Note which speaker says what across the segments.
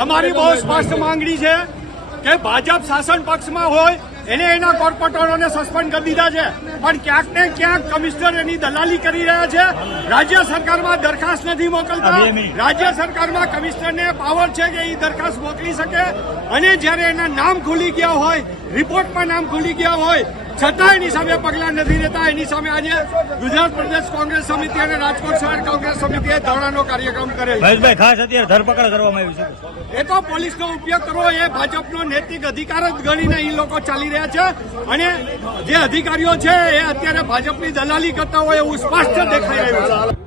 Speaker 1: અમારી બહુ સ્પષ્ટ માંગણી છે કે ભાજપ શાસન પક્ષમાં હોય એને એના કોર્પોરેટરોને સસ્પેન્ડ કરી દીધા છે. પણ ક્યાંક ને ક્યાંક કમિશનર એની દલાલી કરી રહ્યા છે. રાજ્ય સરકારમાં દરખાસ્ત નથી મોકલતા. રાજ્ય સરકારમાં કમિશનરને પાવર છે કે એ દરખાસ્ત મોકલી શકે. અને જ્યારે એના નામ ખુલી ગયા હોય રિપોર્ટમાં નામ ખુલી ગયા હોય છતાં એની સામે પગલાં નથી લેતા. એની સામે આજે ગુજરાત પ્રદેશ કોંગ્રેસ સમિતિ અને રાજકોટ શહેર કોંગ્રેસ સમિતિએ ધરણાનો કાર્યક્રમ કરેલ છે.
Speaker 2: ખાસ અત્યારે ધરપકડ કરવામાં આવી છે.
Speaker 1: એ તો પોલીસનો ઉપયોગ કરવો એ ભાજપનો નૈતિક અધિકાર જ ગણીને એ લોકો ચાલી રહ્યા છે. અને જે અધિકારીઓ છે એ અત્યારે ભાજપની દલાલી કરતા હોય એવું સ્પષ્ટ દેખાઈ રહ્યું છે.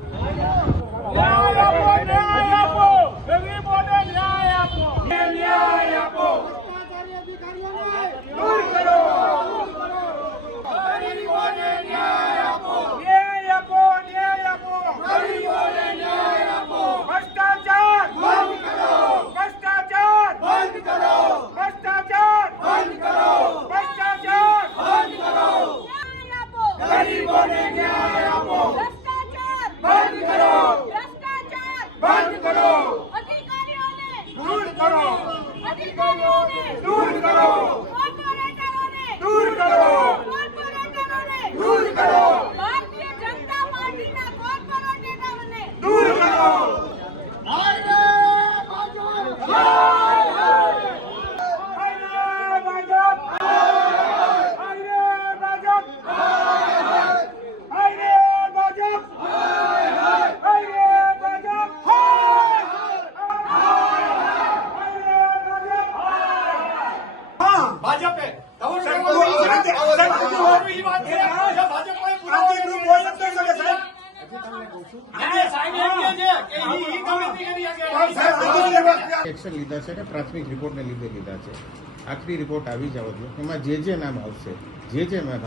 Speaker 1: શકે.
Speaker 3: એક્શન લીધા છે અને પ્રાથમિક રિપોર્ટને લીધે લીધા છે. આખરી રિપોર્ટ આવી જવા દો એમાં જે જે નામ આવશે જે જે નામ